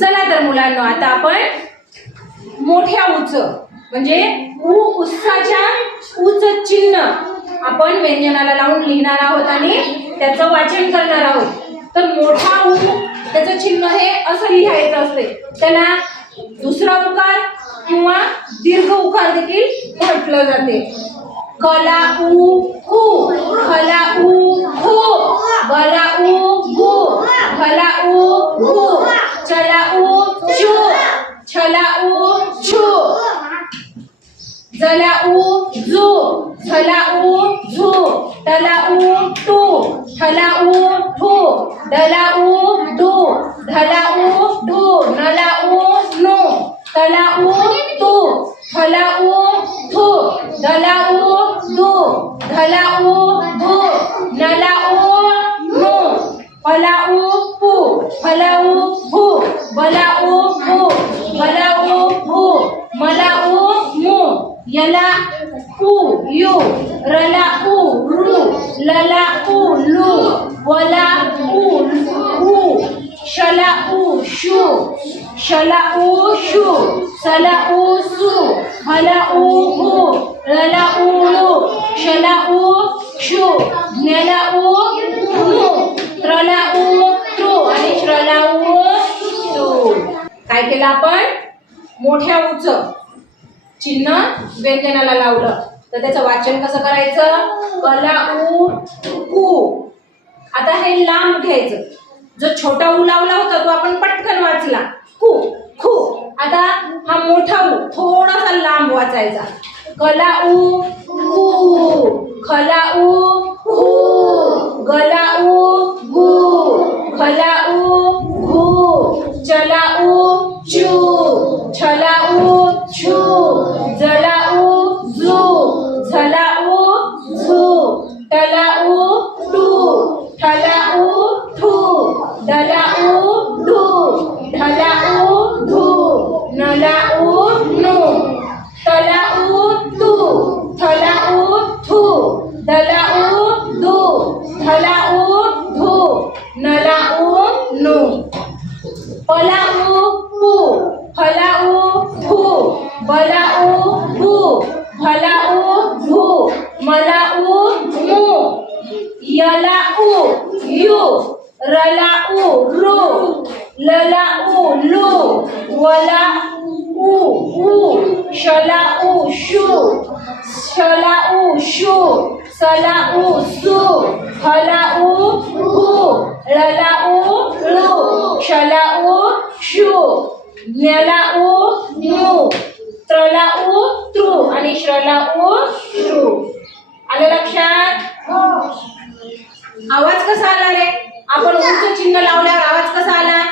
चला तर मुलांना आता आपण मोठ्या उच म्हणजे उ उत्साच्या उच चिन्ह आपण व्यंजनाला लावून लिहिणार आहोत आणि त्याचं वाचन करणार आहोत. तर मोठा उ त्याचं चिन्ह हे असं लिहायचं असते. त्याला दुसरा उकार किंवा दीर्घ उकार देखील म्हटलं जाते. कला उ उ खला उ हो गला उ गु भला उ गु जला उ जू छला उ झू तला उ टू ठला उ ठू डला उ डू धला उ ढू नला उ नु तला उ तू फला उ थू दला उ दू धला उ धू नला उ नु फला उ पू फला उ भू बला यला उ यू रला उ रु लला उ लू वला उ उ शला उ शू शला उ शू सला उ सू हला उ हु रला उ लू शला उ शू ज्ञला उ नु त्रला उ त्रु आणि श्रला उ तू काय केलं आपण? मोठ्या उच. चिन्ह व्यंजनाला लावलं. तर त्याचं वाचन कसं करायचं? कला उ उ. आता हे लांब घ्यायचं. जो छोटा उ लावला होता तो आपण पटकन वाचला. खू खू. आता हा मोठा ऊ थोडासा लांब वाचायचा. कला उ उ. खला उ गला उ गु. खला नला उ नू पला उ पू फला उ फू बला उ भू भला उ भू मला उ मू यला उ यू रला उ रू लला उ लू वला ळला उ ळू शला उ शू. ज्ञला उ न्यू. त्रला उ त्रु आणि श्रला उ श्रू आलं लक्षात? आवाज कसा आला रे? आपण उंच चिन्ह लावल्यावर आवाज कसा आला?